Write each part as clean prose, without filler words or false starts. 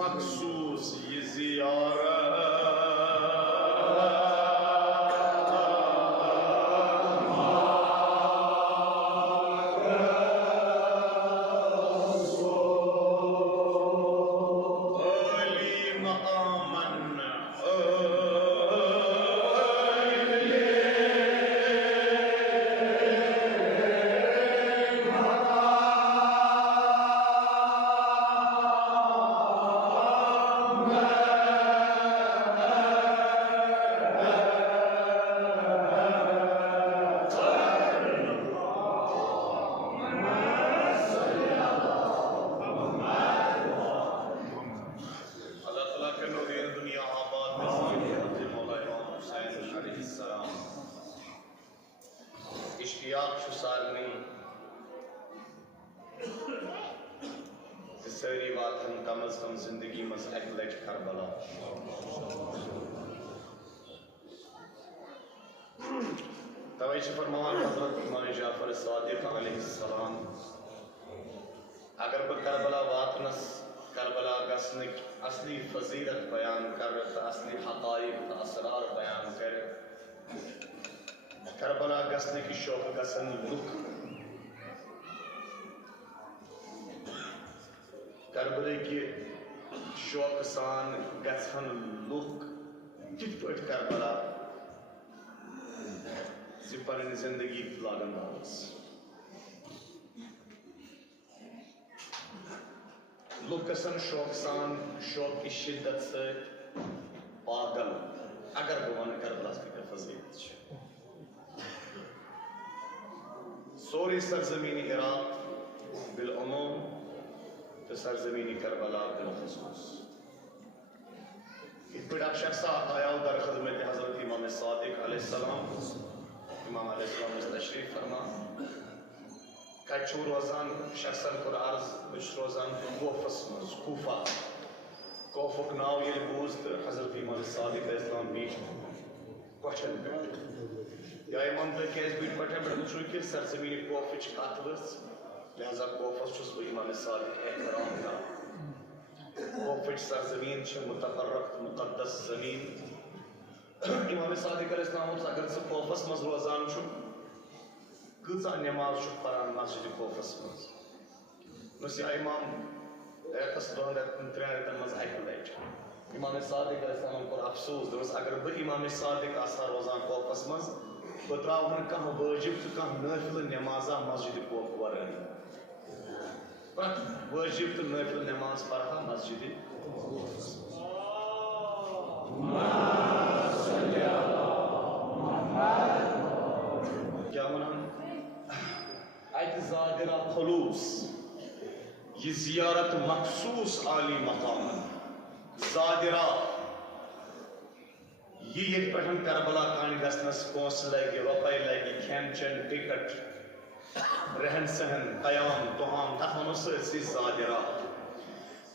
مخصوص یه زیارت इश्तियाक सारनी सारी बात हम कम अज कम जिंदगी मज एक लट करबला तवै फरमान हजरत इमाम जाफर सादिक अलैहिस्सलाम अगर बह करबला वातनस करबला गसनिक असली फजीलत बयान कर असली हकाइक तो असरार बयान कर करबला गसने की शौक गसन लुक करबले की शौक सान गसन लुक कित पट करबला पर जिंदगी लागन दावस लुक गसन शौक सान शौक की शिद्दत से पागल अगर वो वन करबला की फजीलत सोरी सरजमीनी इराक बिलअमूम तो सरजमीनी करबला बिलखुसूस इत पे आप शख्स आया दर खिदमत हजरत इमाम सादिक अलैहिस्सलाम इमाम अलैहिस्सलाम ने तशरीफ फरमा कछु रोजान शख्सन को अर्ज कुछ रोजान कोफस मज कूफा कोफक नाव ये बूज हजरत इमाम सादिक अलैहिस्सलाम बीच क्वेश्चन पे या इमाम तो कैस बीट पटे बड़ मुझे कि सरजमीन कोफिच कातवस लिहाजा कोफस छुस वो इमाम सादिक एहतराम का कोफिच सरजमीन छ मुतबर्रक मुक़द्दस ज़मीन इमाम सादिक अलैहिस्सलाम अगर से कोफस मज रोजान छु कचा नमाज छु परान मस्जिद कोफस मज नसिया इमाम एकस दोन त्रेन मज आइकलाइट इमाम सादिक अलैहिस्सलाम को अफसोस दोस अगर बह इमाम सादिक आसा रोजान कोफस मज बह त्रा कह वाजिब तो कह नफिल नमाजा मस्जिद कोफ वरन प्रत वाजिब तो नफिल नमाज पढ़ा मस्जिद क्या वनान अत ज़ादिरा खुलूस ये जियारत मखसूस आली मकाम ज़ादिरा ये पे करबला कान गसनस पोस लगे रुपये लगे खेन चन टिकट रहन सहन कयाम तुहाम तथ वो ज़ादिरा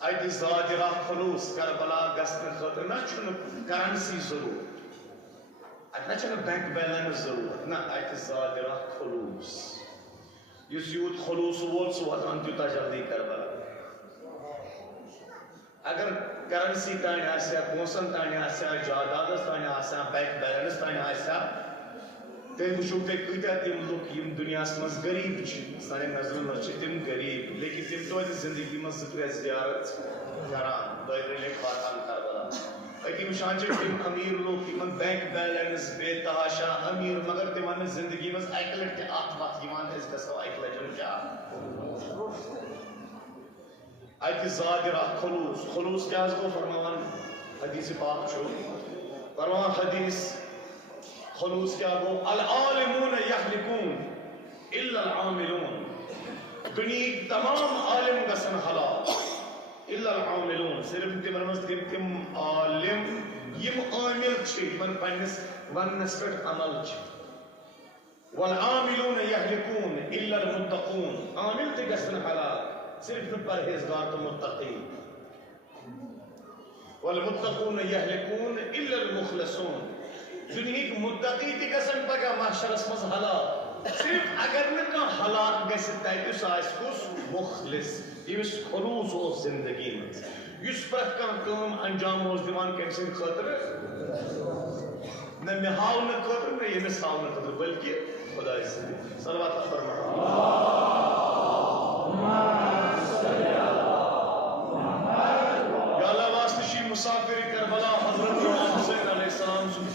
अत ज़ादिरा खुलूस करबला गसन खतर ना करेंसी जरूरत अत ना बैंक बैलेंस जरूरत ना अत ज़ादिरा खुलूस यूत खुलूस वोल सह वातान तूता जल्दी करबला अगर करेंसी तान आसा पोसन तान आसा जायदादस तान आसा बैंक बैलेंस तान आसा ते वुचो ते कता तम लुक यम दुनिया मज गरीब साने नजर मज तम गरीब लेकिन तम तो जिंदगी मज त्रे ज़ियारत करान दर वातान करबला अति वुचान तम अमीर लोग तम बैंक बैलेंस बेतहाशा अमीर मगर तिमन जिंदगी मज अक लट अत वत गो अक लट क्या अत ज़ादिरा खुलूस खुलूस क्या गो फरमान हदीस पाक छो फरमान हदीस खुलूस क्या गो अल आलिमून यहलिकून इल्ला अल आमिलून दुनिया तमाम आलिम गसन हलाक इल्ला अल आमिलून सिर्फ तिमन मज तिम आलिम यम आमिल छ यमन पन्नस वन्नस पे अमल छ वल आमिलून यहलिकून इल्ला अल मुत्तकून आमिल ते गसन हलाक सिर्फ परहेजगार तो मुत्तकी वल मुत्तकून यहलिकून इल्ला अल मुखलसून दुनिया की मुत्तकी ति गसन पगा महशरस मज हलाक सिर्फ अगर न का हलाक गस तयस आस कुस मुखलिस यस खुलूस हो जिंदगी में युस प्रत कम काम अंजाम ओस दिवान कमसिन खतर न मे हाव न खतर न यमिस हाव न खतर बल्कि खुदा से सल्लल्लाहु फरमाया मुसाफिर करबला हजरत इमाम हुसैन अलैहिस्सलाम सुन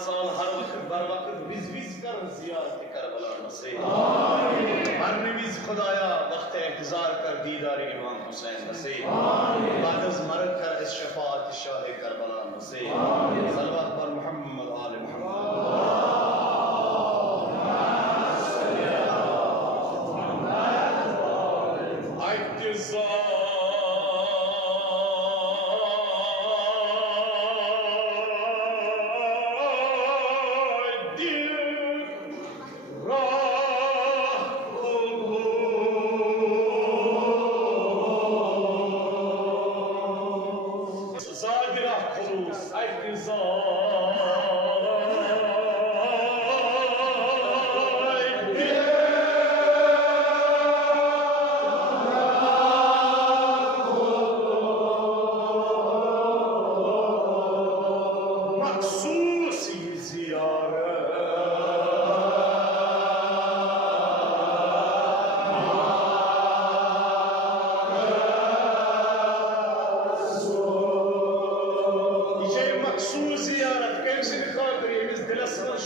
साल हर वक्त बर वक्त विज विज कर जियारत करबला नसीब आमीन हर विज खुदाया वक्त इंतजार कर दीदार इमाम हुसैन नसीब आमीन बाद अज मर कर इस शफाअत शाह करबला नसीब आमीन सल्लल्लाहु पर मोहम्मद आले मोहम्मद Right.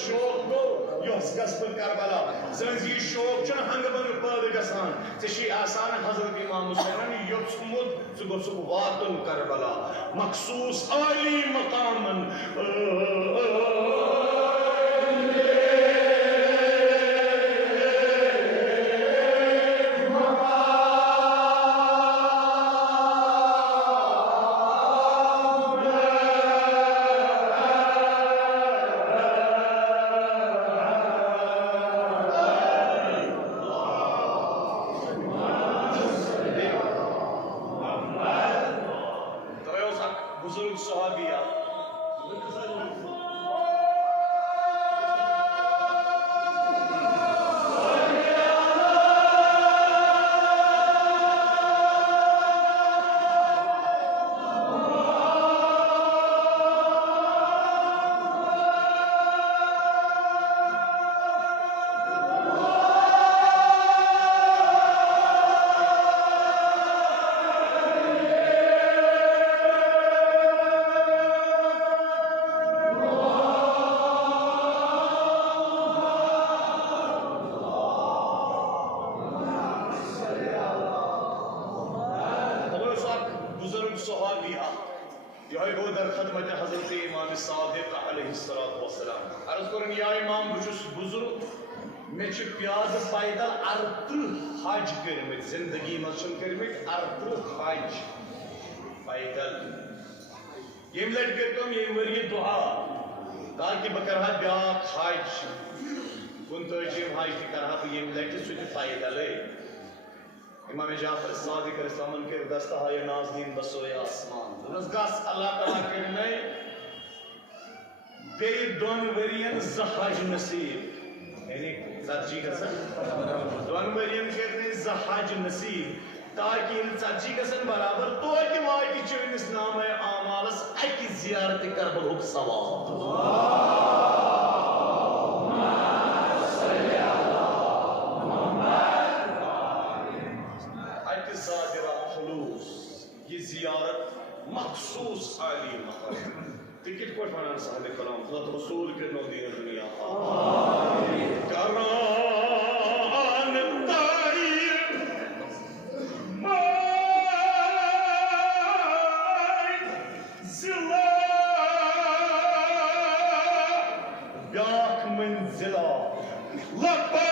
शौक गो योस गस्ब करबला जंजी शौक छ हंग बन पैदा गसान छि आसान हजरत इमाम हुसैन योत्समुद सुगो वातुन करबला मखसूस आली मकामन बुजुर्ग सहाबिया सहाबिया यह गो दर खदमत हजरत इमाम सादिक अलैहिस्सलातु वस्सलाम अर्ज करन या इमाम बुजुस बुजुर्ग मे छ प्याज पैदल 38 हज करमित जिंदगी में छन करमित 38 हज पैदल यम लट करतम यम वरी दुआ ताकि बकरहा ब्या हज कुंतजिम हज करहा यम लट सुत पैदल इमाम जाफर सादिक अलैहिस्सलाम के दस्ता है नाज़नीन बसोए आसमान रज़गास अल्लाह ताला करने बे दोन वरियन ज़हज नसीब यानी सच्ची कसम दोन वरियन करने ज़हज नसीब ताकि इन सच्ची कसम बराबर तो कि वाई चोनिस नाम है आमालस एक ज़ियारत करबल हुक सवाब ये जियारत मखसूस आली मकाम टिकट कोट वनान साहब कलाम खुदा रसूल के नो दीन दुनिया करान ताईब माय जिला ब्याख मंजिला लपा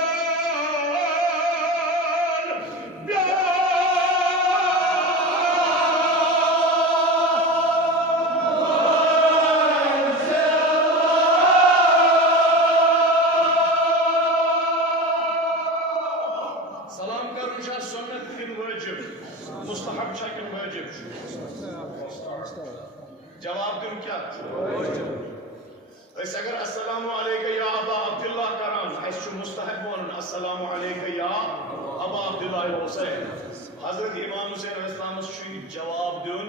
मुस्तहब शक्ल वाजिब जवाब दूं क्या ऐसे अगर अस्सलामु अलैका या अबा अब्दुल्लाह करान ऐसे मुस्तहब बोलन अस्सलामु अलैका या अबा अब्दुल्लाह हुसैन हजरत इमाम हुसैन अलैहिस्सलाम छु जवाब दूं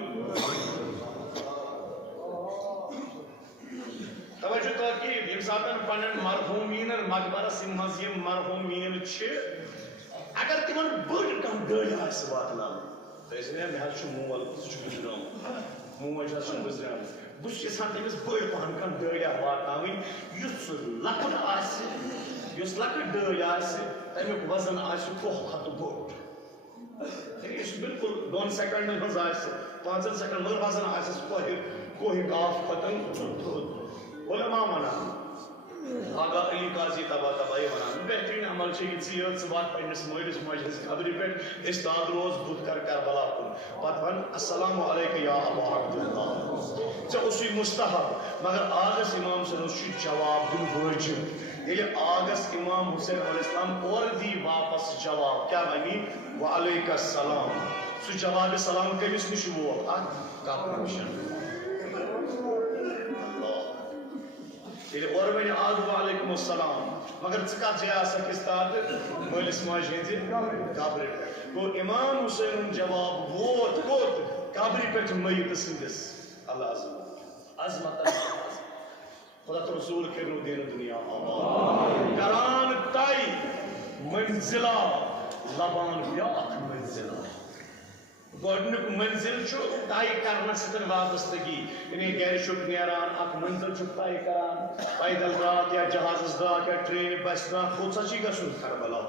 तवज्जो ताकीद यम सातन पनन मरहूमीन मकबरस मज यम मरहूमीन छ अगर तिमन बड़ कम डर आस वातना तो इसलिए मैं हज मोल गुजराम मोज गुजराम बुस तमिस बड़ पहन कम डर वातन युस लकट आस लकट डर तमिक वजन आह हत बोट बिल्कुल 2 सेकंड मज 5 सेकंड मगर वजन कोह काफ खतन उलमा वनान आगा अली काजी तबा तबाई वनान बेहतरीन अमल छ यत बात पन्नस मलिस मजलिस खबरी पे इस्ताद रोज बुत कर करबला कुन पत वन अस्सलामु अलैका या अबा अब्दुल्लाह च उसि मुस्तहब मगर आगस इमाम से छु जवाब दिन वाजिब ये आगस इमाम हुसैन अलैहिस्सलाम और दी वापस जवाब क्या बनी व अलैका सलाम सु जवाब सलाम कमिस निश वो का परमिशन और वन आज वालेकुम अस्सलाम मगर क जाय सकिस्ताद मलिस माज हिंदी कब्र गो इमाम हुसैन जवाब वोत कोत कब्र पे मयत सिंदस अल्लाह अजमत खुदा रसूल के नो दिन दुनिया करान ताई मंजिला लबान ब्याख मंजिला गोडनुक मंजिल तय करने सतन वाबस्तगी यानी गर नेरान अख मंजिल तय करान पैदल रात या जहाज रात या ट्रेन बस रात कोसा गसुन करबला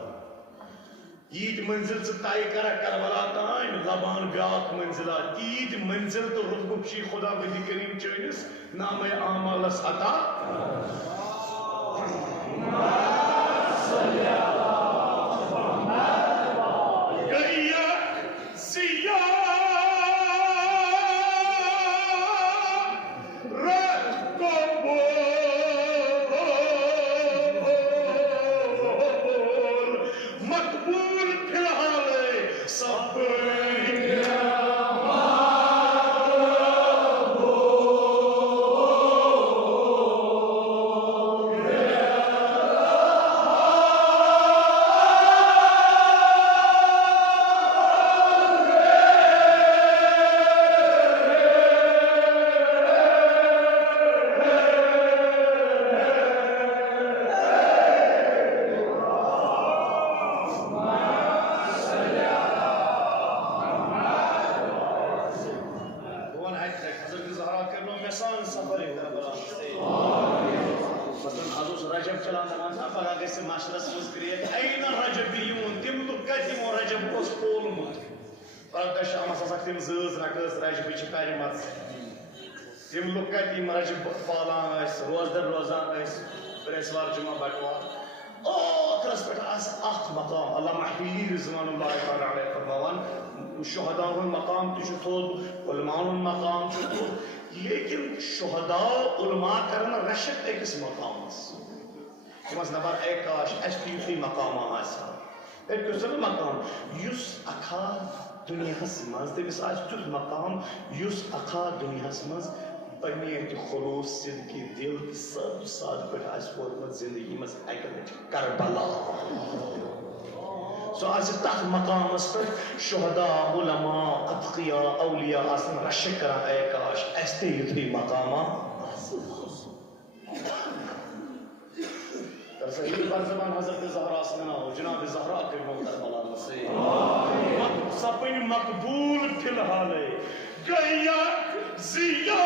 ईद मंजिल तय कर करबला तान लबान ब्याक मंजिला ईद मंजिल तो रुतबुक खुदा वली करीम चनिस नाम आमालस अता Tim look at him, Rajab Palan, Rozdar Rozan, Preswar Juma Batwa. Oh, Kraspet as Ach Maqam, Allah Mahili Rizwanullah Ta'ala Farmawan, Shuhada Maqam Tushutod, Ulman Maqam Tushutod. Lekin Shuhada Ulma Karana Rashid Ekis Maqamas. He was never Ekash, SPP Maqama Asa. It was a Maqam. Yus Akha Dunya Hasmaz, there is Ajtul Maqam, Yus Akha Dunya Hasmaz. बनियत खुलूस जिनकी दिल की सब साथ पर आसपोर मत जिंदगी मत अकल करबला सो आज तक मकाम पर शुहदा उलमा अतकिया औलिया आसन रश करा ए काश ऐसे युद्धी मकामा तरसहील बरज़बान हज़रत ज़हरा सना जनाब ज़हरा के करबला से सपन मकबूल फिलहाल गया जिया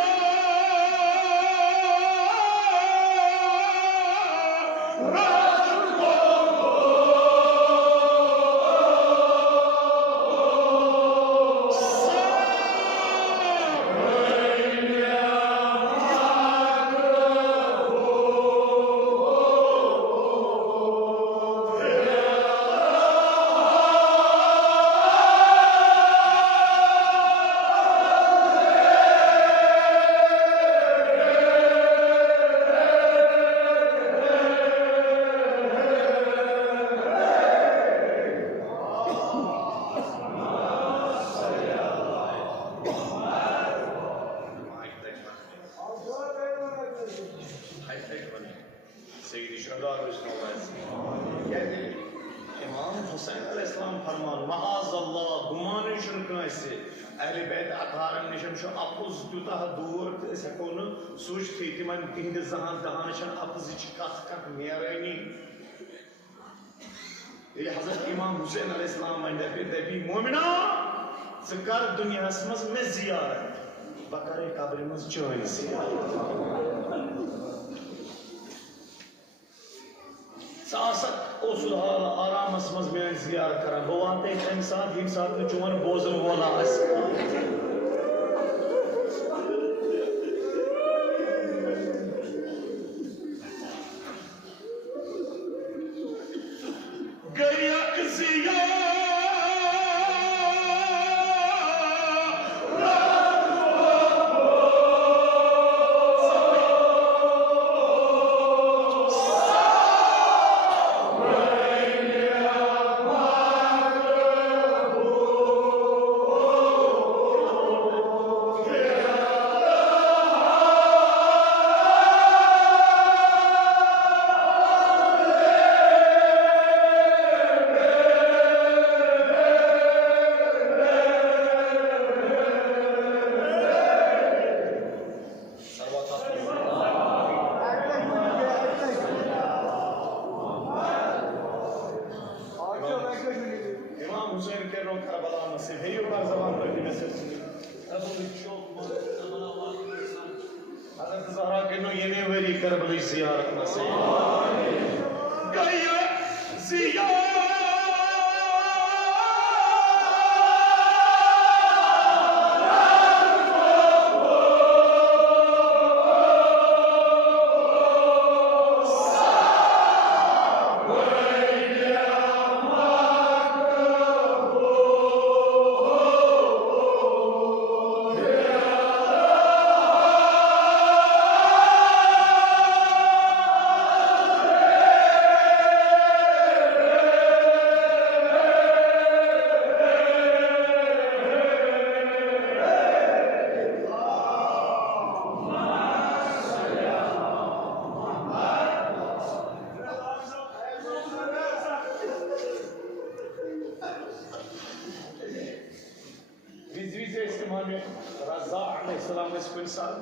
हज़रत इमाम हुसैन अलैहिस्सलाम दबी मोमिना ज़कर दुनियास मज में ज़ियारत बकरे कब्र मज चोन सासत ओसुल हाल आरामस मज में ज़ियारत करा बवाते तम साथ यम साथ में चोन बोझन वाला अस करबली ज़ियारत नसीब गया ज़ियारत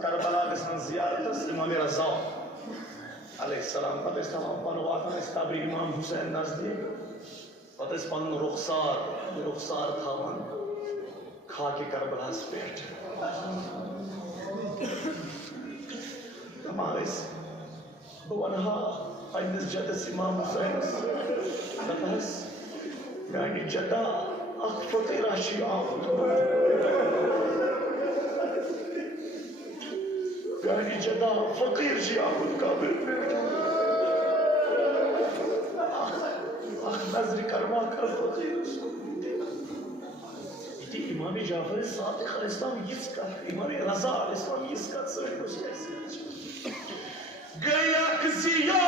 करबला गसन ज़ियारत इमाम रज़ा अलैहिस्सलाम पता इस तमाम पन वातन इस तबरी इमाम हुसैन नज़दीक पता इस पन रुखसार थावन खाके करबला पेट तमाम बवनहा पन्निस जदस इमाम हुसैन दपस यानी जदा अख फकीरा शिया يعني جدا فقير شيء أقول كابل أخ نظري كرما كر فقير إتي إمام جعفر الصادق عليه السلام يسكت إمام رضا عليه السلام يسكت سوي مش كيسي गया किसिया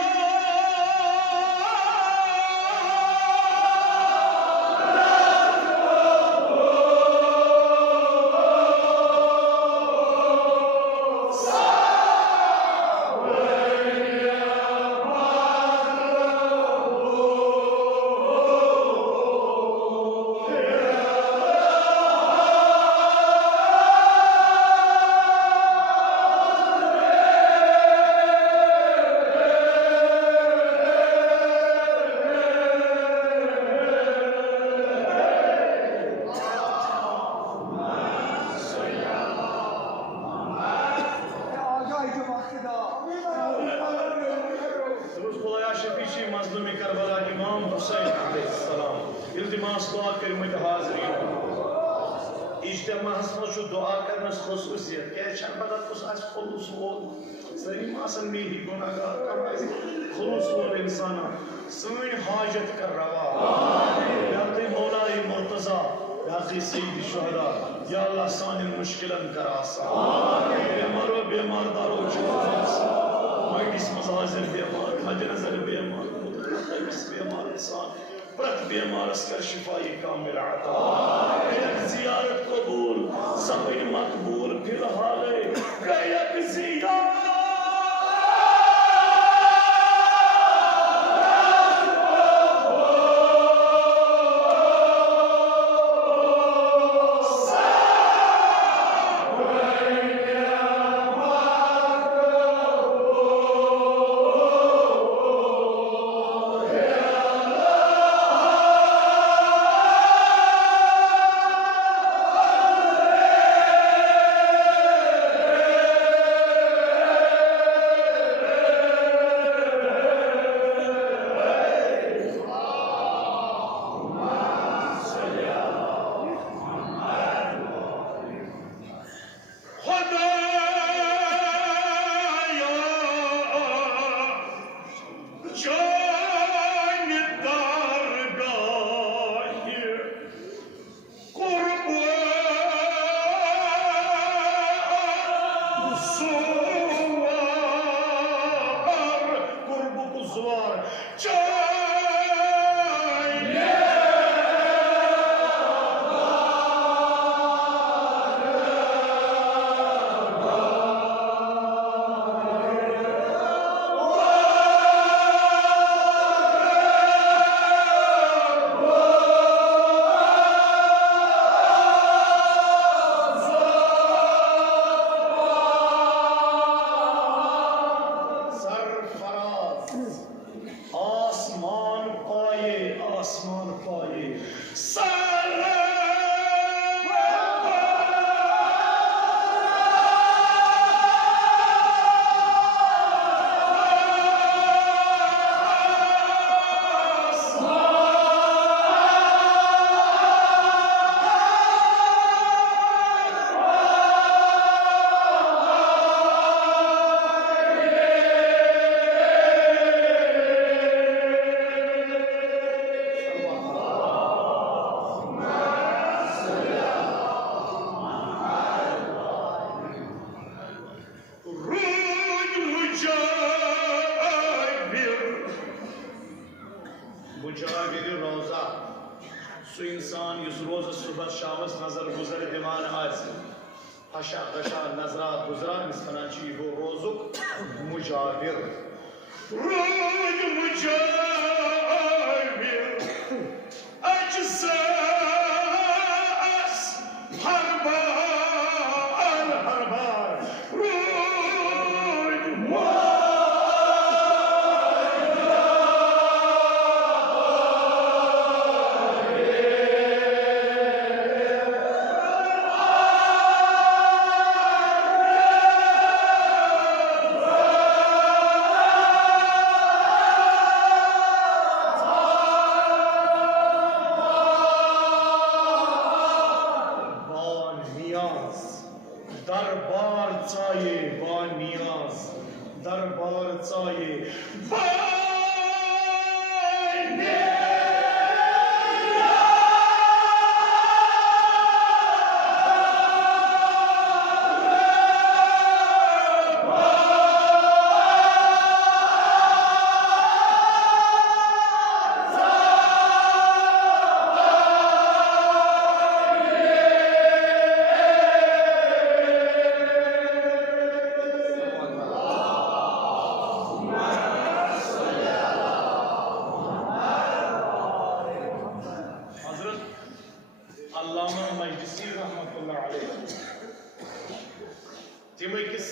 سوين حاجت कर रवा याते मौलाए मुर्तजा याते सईद शुहदा या अल्लाह सानी मुश्किलन कर आसान बेमारो बेमार दारो जुफास माइटिस मजाजिर बेमार मजनजर बेमार मुतकबिस बेमार इंसान प्रत बेमार कर शिफाई कामिल अता ज़ियारत कबूल सभी मकबूल फिलहाल गया ज़ियारत मुजाविर रोजा सु इंसान युस रोज सुबह शामस नजर गुजर दिवान आज हशा गशा नजरा गुजरा इस वनान गो रोजुक मुजाविर रोज मुजाविर अजसास हर बार रोज दरबार चाहिए बानियाज दरबार चाहिए अल्लामा मजलिसी रहमतुल्लाह अलैह तिम अकिस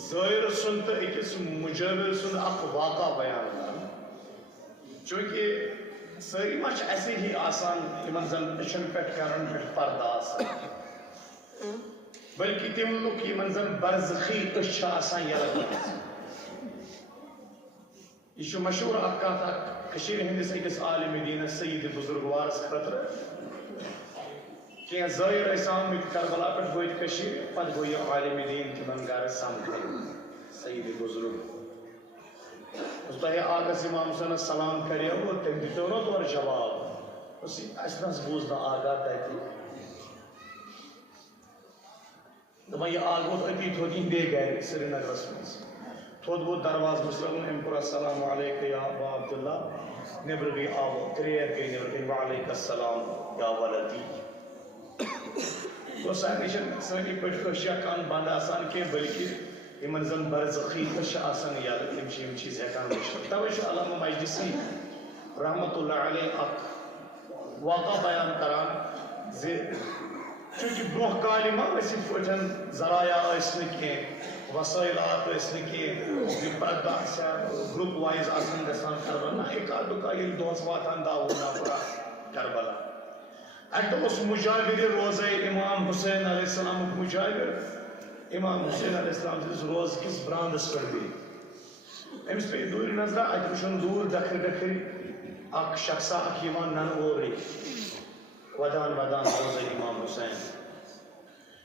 ज़ाहिर सुन तो अकिस मुजाविर सुन अख वाक़ा बयान कर चूँकि सारी मा ऐसे ही आसान तिमन जन अचन पे करन पे पर्दास बल्कि तिम लुक यमन जन बरज़खी अश आसान यलग यह मशहूर अख कशीर हंदिस अकिस आलिम दीन सईद बुजुर्गवारस खतर क्या ज़ाहिर आमित करबला पे गो पे गो यह आलिम दीन तिमन गर समझ सईद बुजुर्ग आगस इमाम हुसैन सलाम करे तम दितो ना तौर जवाब बूज ना आगा तथि दपान यह आग वो अती थोद इंदे गर श्रीनगरस मज थोद वो दरवाज मुस्लिम अमपुर अस्सलाम अलैकुम या अबा अब्दुल्ला नेबर गई आव त्रेर गई नेबर गई वालेकुम अस्सलाम या वलदी तो सानी पे कान बंद आसान के बल्कि इन जन बरज़खी आसान यल तम चीज हेकान वुचित तवे अल्लामा मजलिसी रहमतुल्लाह अलैह अख वाक़ा बयान करान जे चूँकि ब्रोह काल मा ज़राया कह वसाइलात कह ग्रुप वाइज गसान करबला एका दुका दोस वातान दावना पूरा करबला अत मुजाविर रोज़े इमाम हुसैन अलैहिस्सलाम मुजाविर इमाम हुसैन अलैहिस्सलाम रोज किस ब्रांदस पे गई अमिस पे दूर नजर अत वुन दूर दखर दखर अख शख्सा अख नन ओवरी वदान वदान रोज़े इमाम हुसैन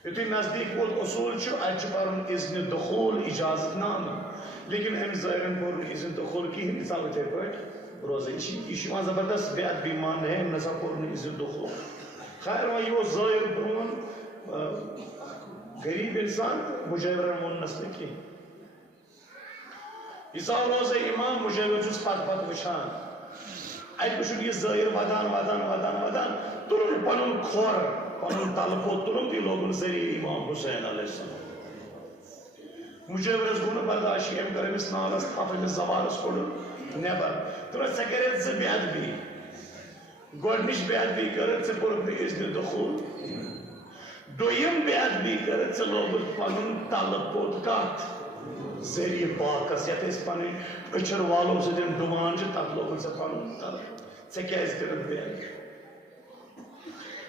युथु नजदीक वोत उसूल अत पर्न इज़्न दुखूल इजाजत नामा लेकिन अम ज़ाहिरन पोर इज़्न दुखूल कहीं मिसाल इथे पे रोज़े यह जबरदस्त बेअदबी मान है नसा पोर इज़्न दुखूल खैर वह यह ज़ाहिर ब्रोन गरीब इंसान मुजाविर वोन नस्ल की यह रोज़े इमाम मुजाविर पत पत वुचान अत वुन यह ज़ाहिर वदान वदान वदान वदान तुल पन खोर पन तलपो तुल लोगन जरिए इमाम हुसैन अलैहिस्सलाम मुजाविर गो बर्दाश्त अम कर अमिस नालस थप अमिस जबानस कोड़ नबर तुम ऐ कर बेअदबी गोडनिश बेअदबी कर कोर्क इज़्न दुखूल दोयम बेअदबी कर लोग पन तल पोत कत जरिए पाकस ये पन अचर वालों सत डुमान तथ लोग पन तल क्या कर बेअदबी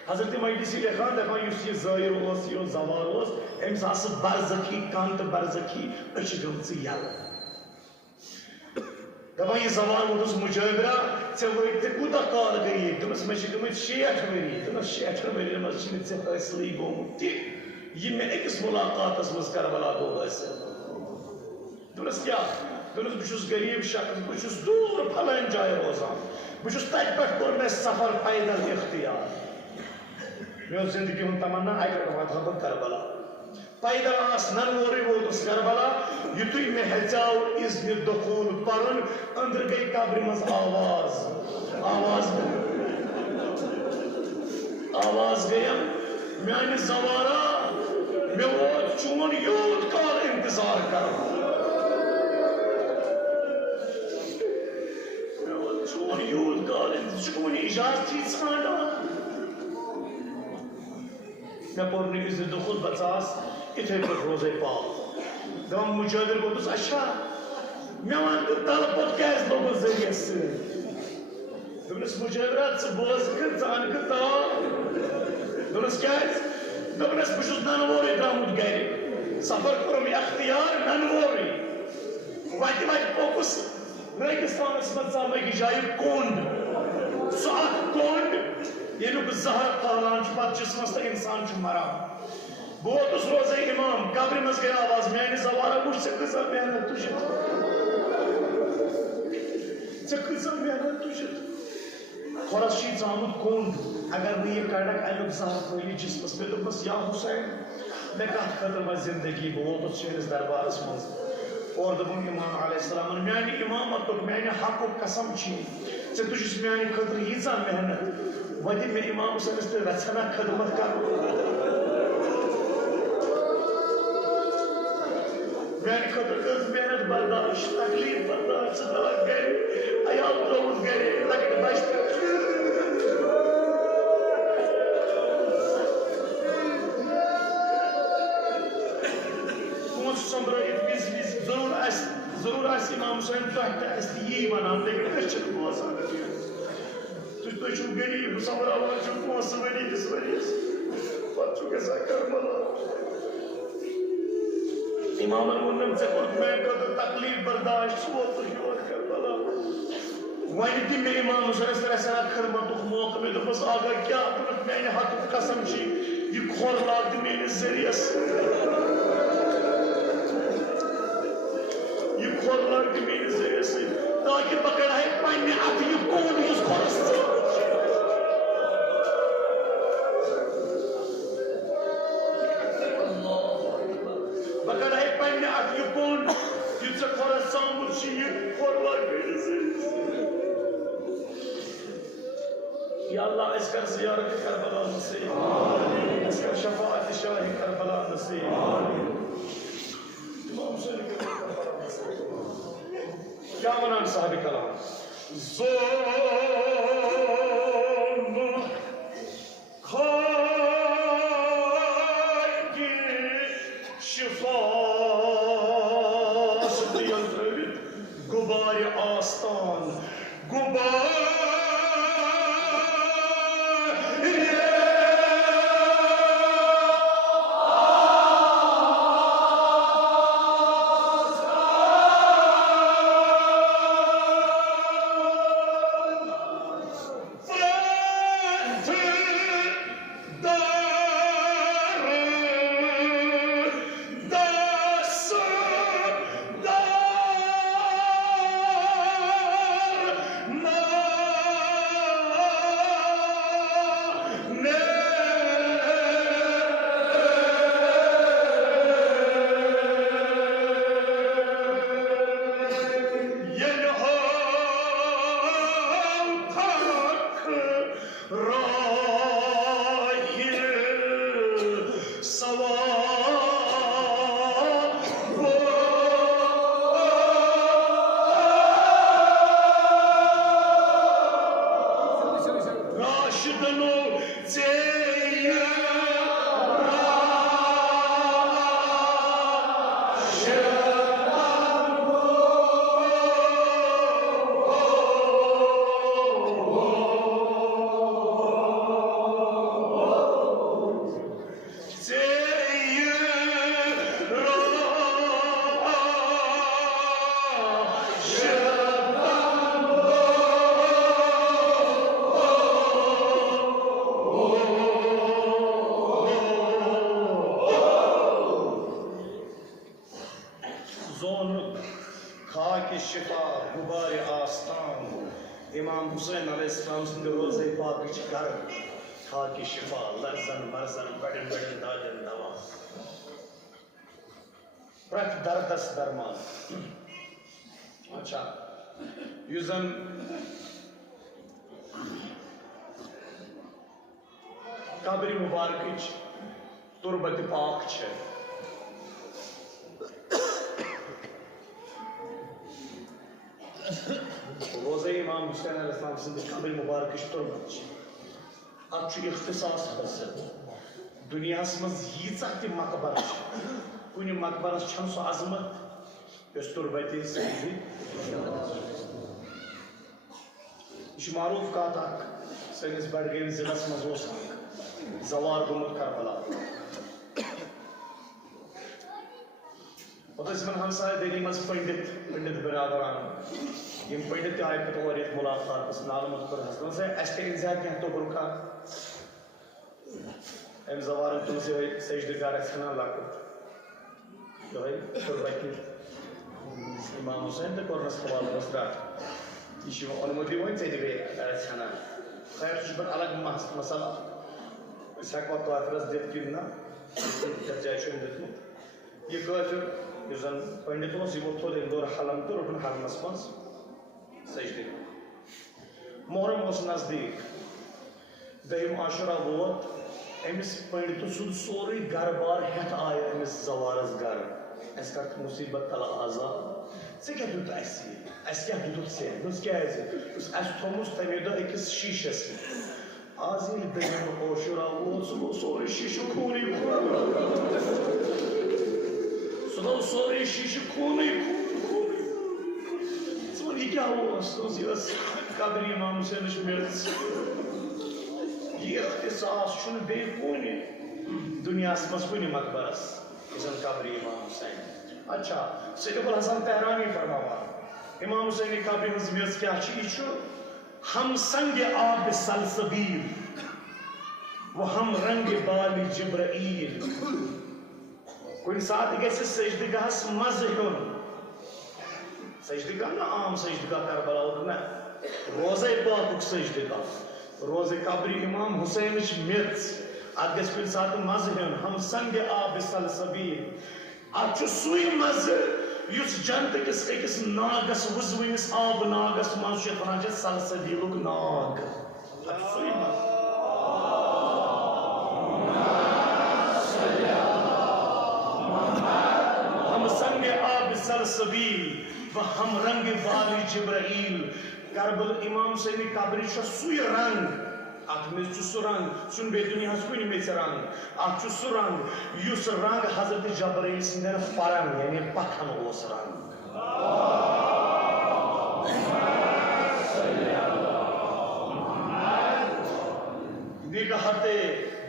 हजरत मजलिसी लिखान दपान यह ज़ाहिर यह जवार अमिस आ बरज़खी कान तो बरज़खी अच गम यल दपान यह जवान वोदुस मुजाविरा ऐ कूता काल गई दोपस मे गमत 60 वरी दोपस 60 वरी मज हासिल गोमुत यह मे अकिस मुलाकात मज करबला गो हासिल दोपस क्या दोपस बहुत गरीब शख्स बहुत दूर फलान जाए रोजान बहुत तत पे कोर मे सफर पैदल इख्तियार मे जिंदगी हूं तमन्ना अगर वह करबला पैदल आस ननवोरे वोतुस करबला युतुई में हेचाव इज़्न दुखूल परन अंदर गई कब्र मज आवाज गया मैंने सवारा मैं वो चून यूत काल इंतजार कर चून यूत काल चून इजाज़त थी सांडा मैं पढ़ने की जिद खुद बचास इथे पर रोज़े पाक गम मुजाहिर को तो अच्छा मैं वन तो तलपत कैस लोगों ज़रिए से दोनों मुजाहिरात से बोझ कर जान कर ताव दोनों कैस दोनों पुरुष ननवोरी ड्रामुद गए सफर करो में अख्तियार ननवोरी वाइट फोकस रेगिस्तान स्मत्सा में की जाए कोंड सात कोंड ये लोग ज़हर फलांच पर जिस्मस तक इंसान चुन मरा बहुत उस रोज़े इमाम कब्र में गया आवाज़ मैंने सवारा मुझसे किसा मेहनत तुझे खरस शी जामुद कोंड अगर मैं ये कड़क अलग ज़हर फैली जिस्मस में तो बस या हुसैन मैं कहा खतर में जिंदगी बहुत उस शेर दरबार में और दबुन इमाम अलैहिस्सलाम मैंने इमामत तो मैंने हक और कसम छी से तुझे मैंने खतर यीज़ा मेहनत वही में इमाम हुसैन इस पे रचना खदमत कर मैंने खतर कर मेहनत बर्दाश्त तकलीफ बर्दाश्त दवा गए अयाल रोज गए लगे बचते जरूर आस इमाम हुसैन तहत अस्ती बनाम लेकिन अच्छा बोसा तो जो गरीब समरा वाला जो बोसा बनी किस वजह से बच्चों के साथ करबला इमाम अल-मुन्नम से खुद मैं को तो तकलीफ बर्दाश्त वो तो योर करबला वही दिन में इमाम हुसैन इस तरह से खिदमत मौका में तो बस आगा क्या मैंने हक कसम छी ये खोर लाद मेरे जरिए से ताकि पकड़ है पानी आप ये कौन है उस खरस पकड़ है पानी आप ये कौन जिससे खरस सामुर चाहिए खोरवार मेरे से या अल्लाह इसका ज़ियारत करबला नसीब इसका शफाअत शाही करबला नसीब इमाम हुसैन के करबला नसीब क्या मना साहब कलाम ज़ोम खाएगी शिफा गुबार आस्तान गुबार शिफा गुबार आस्तान इमाम हुसैन अलैहिस्सलाम के रोज़े पाक की घर खा की शिफा लर्जन मर्जन बड़न बड़न दाजन दवा प्रथ दर्दस दरमान अच्छा युजन कब्र मुबारक तुरबत पाक रोज़े इमाम हुसैन अलैहिस्सलाम सद कब्र मुबारक तुरबत अत इख्तिसास हासिल दुनिया मज यीचा त मकबर कुन मकबरस छन सो अजमत यस तुरबत सही मारूफ कत सैनिस बडगम जिलस मज जवार गोमुत करबला पे हमसाय दरी मज पंडित बरादरान यम पंडित आय पे और मुलाकात नालमत कर हसन से अस्ते इंजात क्या तो बुरका एम जवार तुम से सजदगार छना लाको तो है तुरबत इमाम हुसैन तो करनस खवाल मसरा इशु अनुमति वन से दिबे छना खैर जुबर अलग मसला सकवा तो अफरस दित किना जायशुन दित ये काफिर युजन पंडितों से वो थोड़े इंदौर हलम तो रुकन हलमस मस सजदे मुहर्रम उस नजदीक दहिम आशुरा वोत एमिस पंडित सुद सोरी घर बार हेत आय एमिस जवारस घर एस कर मुसीबत तला आजा से क्या दुत ऐसी एस क्या दुत से दुस क्या ऐसे उस एस थोमुस तमेदो एकस शीशस आज ये दहिम आशुरा वोत सुद सोरी शीशु खूनी सुनो सोरे शीशे खून ये क्या हुआ कब्र इमाम हुसैन मिर्च ये इख्तिसास शुन बेकून दुनिया मज कुन मकबरस इजन कब्र इमाम हुसैन अच्छा सैयदुल हसन तहरानी फरमावा इमाम हुसैन कब्र हज मिर्च क्या हम संग आब सलसबील वो हम रंग बाली जिब्राइल कुन साथ गसे सजदगाहस मज हेन सजदगाह ना आम सजदगाह करबला ना रोज़े पाकुक सजदगाह रोज़े कब्र इमाम हुसैन मिर्च अत गस कुन साथ मज हेन हम संग आब सलसबील अत सुई मज युस जन्नत किस एकस नागस वुजवनिस आब नागस मज वनान सलसबीलुक नाग अत सुई मज सलसबील व हम रंग बाली जिब्राइल करबल इमाम हुसैन कब्र सुई रंग अत में सु रंग सुन बे दुनिया कुन में रंग अत सु रंग युस रंग हजरत जब्राइल सिंदन फरन यानी पखन ओस रंग निगहते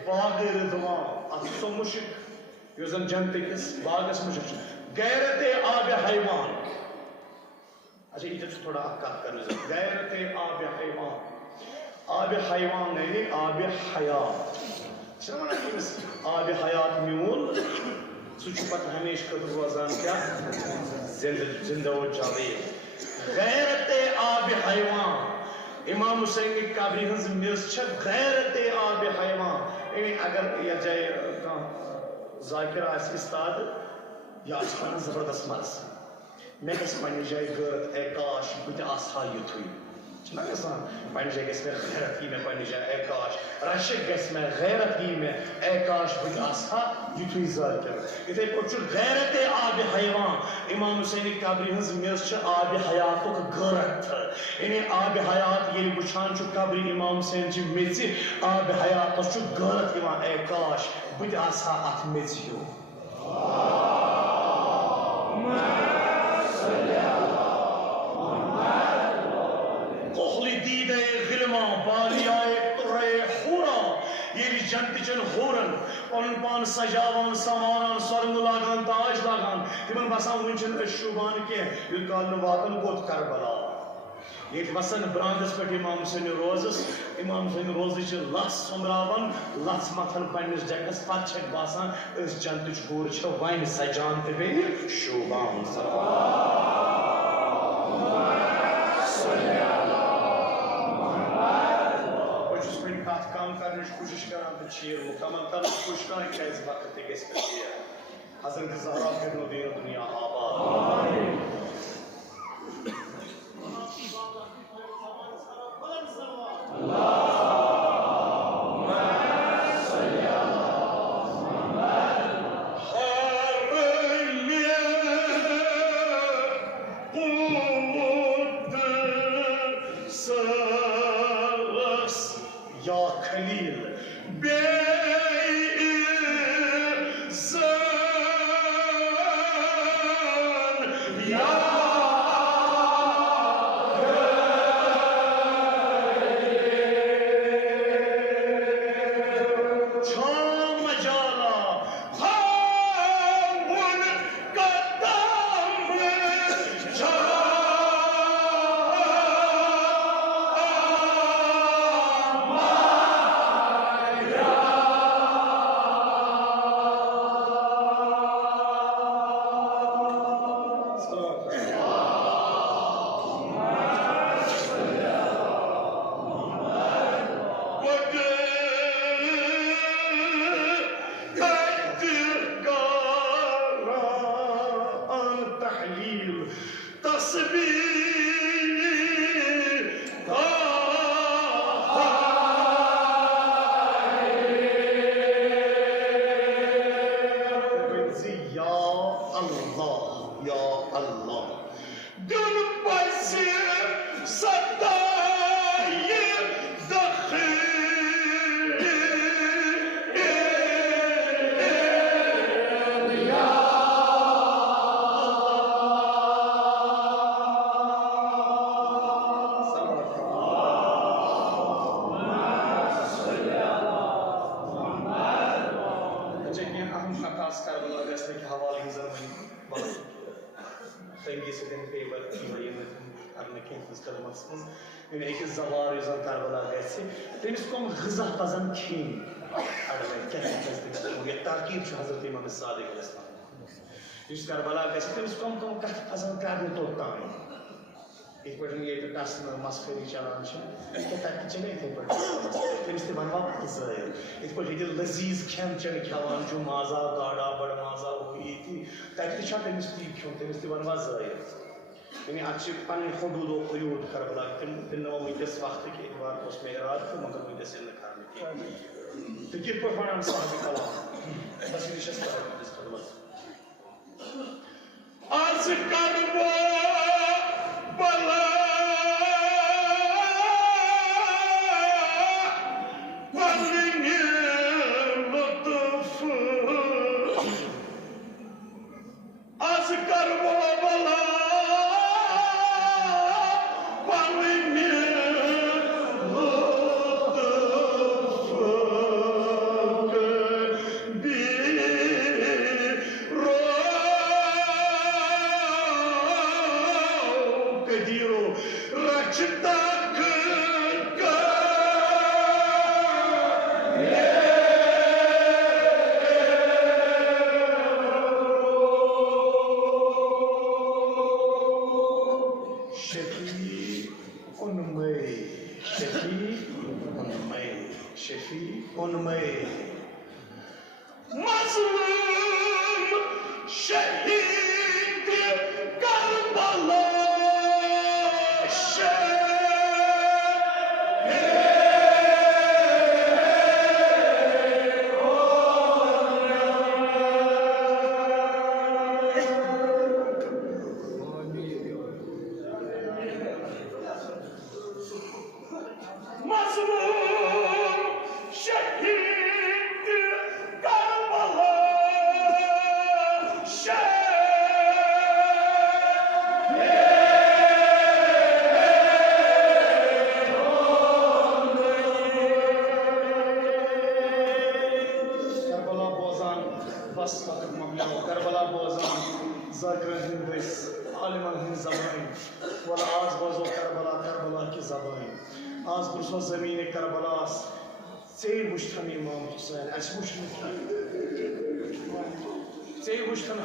बाग रिदवान अत सो मुशिक युजन जन्नत किस बागस मुशिक गैरत आब हैवान अच्छा ये थोड़ा कत कर गैरत आब हैवान यानी आब हयात आब हयात म्यून सह हमेशा खतर रोजान क्या जिंदा जावेद गैरत आब हैवान इमाम हुसैन कब्र हज मिर्च गैरत आब हैवान यानी अगर यह जाए जाकिर उस्ताद या जबरदस्त मज मे पे जाए गैरत ए काश बह आसा युथु पे जाए गैरत यी मे पे जाए ए काश रशक मे गैरत यी मे ए काश बह आसा युथु जाकिर इथे पे गैरत आब हैवान इमाम हुसैन कब्र हज मिर्च आब हयातुक गैरत यानी आब हयात ये वुचान कब्र इमाम हुसैन मेज आब हयात गैरत ए काश बह आसा अत मेज हिू जन्नतचन हूरन पन पान सजावान संवारान स्वर्ग लागान ताज लागान तिमन बसान वुन शुबान कह युत काल वातन गोत करबला ये वसन ब्रांदस पे इमाम हुसैन रोजस इमाम हुसैन रोज लस सोमरावन लस मथन पन्निस जगस पत बासान जन्नत हूर वन सजान तो बे शुबान कम कर कोशिश करान तो मुकम्मल कर कोशिश कर वक्त हज़रत ज़हरा फिर दीन दुनिया आबाद। या खलील ताकीद हज़रत इमाम सादिक अलैहिस्सलाम करबला तमिस कम कत पसंद कर तोत ये टस मस्करी चलान तक चले इथे तमिस तनवा ये लजीज खेन चेन खेवान माजा गाड़ा बड़ माजा तक तमिस ती खेन तमिस वनवा यानी अच्छे पन हदूद हयूद करबला तम वस वक्त के बार मेराज तो मगर वस तो कित पे वन साहब कलाम बस आज करबो बला बलिनी लुत्फ आज करबो बला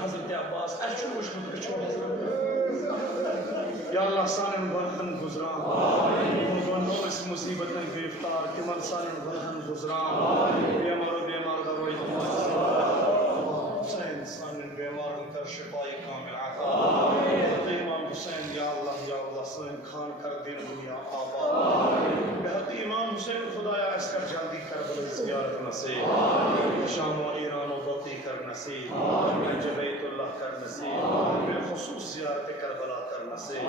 हजरत अब्बास या अल्लाह सान बरहन गुजरान इस मुसीबत गिरफ्तार तिमन सान बरहन गुजरान बेमार बेमार दवाई حسین سانن بیمارن کر شفای کامل عطا امام حسین یا اللہ سن خان کر دین دنیا آباد بحق امام حسین خدایا اس کر جلدی کربلا زیارت نصیب شام و ایران و بطی کر نصیب گنج بیت اللہ کر نصیب بالخصوص زیارت کربلا کر نصیب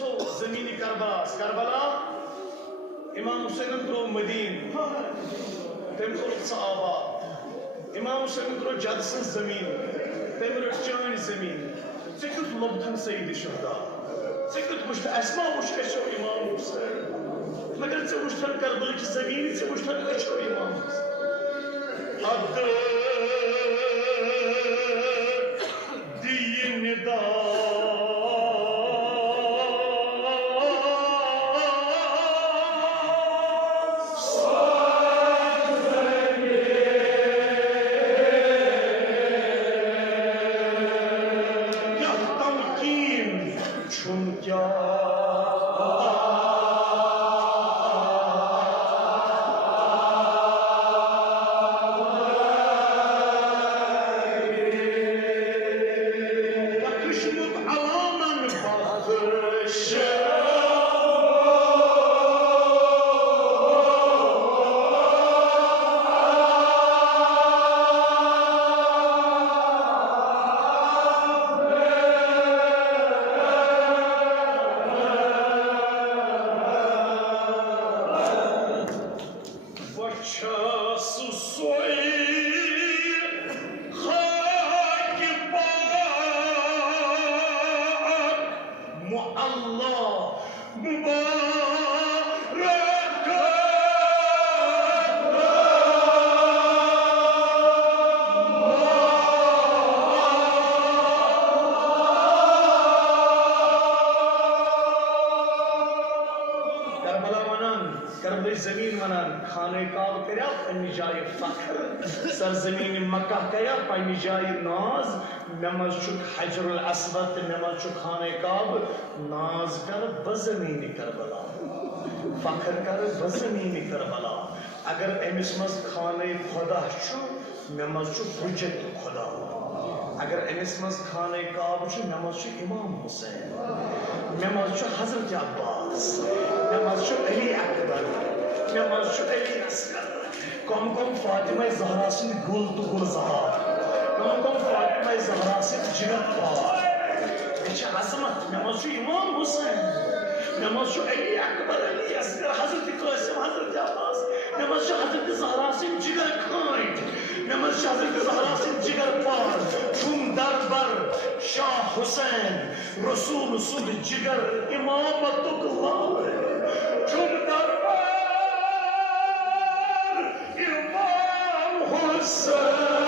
हो ज़मीनी करबला इमाम हुसैन त्रो मदीन तम कोर सहाबा इमाम हुसैन त्रो जद सं ज़मीन तम रट चान ज़मीन चे कुछ लब्धन सईद शुहदा चे कुछ मुश्त अस्मा मुश्किल इमाम हुसैन मगर चे मुश्तन करबल की ज़मीन चे मुश्तन अशो इमाम हुसैन दीन निदा ज़मीन वनान खाने काब करा पन्नी जाए फख्र सरजमीन मक्का कया पन्नी जाए नाज नमज चुक हजरुल अस्वद नमज चुक खाने काब नाज कर बज़मीन करबला फख्र कर बज़मीन करबला अगर एमिस मज खाने खुदा छु नमज चुक हुज्जत खुदा अगर एमिस मज खाने काब छु नमज चुक इमाम हुसैन नमज चुक हजरत अब्बास नमज चुक अली अकबर नमज चुक अली असगर कम फातिमा ज़हरा सिंध गुल तो गुलज़ार कम फातिमा ज़हरा सिंध जिगर पार ये अज़मत नमज चुक इमाम हुसैन नमज चुक अली अकबर अली असगर हजरत क़ासिम हजरत अब्बास नमज चुक हजरत ज़हरा सिंध जिगर खान नमज चुक हजरत ज़हरा सिंध जिगर पार चुम दरबर शाह हुसैन रसूल सुद जिगर इमामतुल्लाह चुम दरबर इमाम हुसैन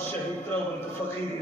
शहीद फकीरी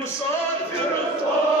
Musafir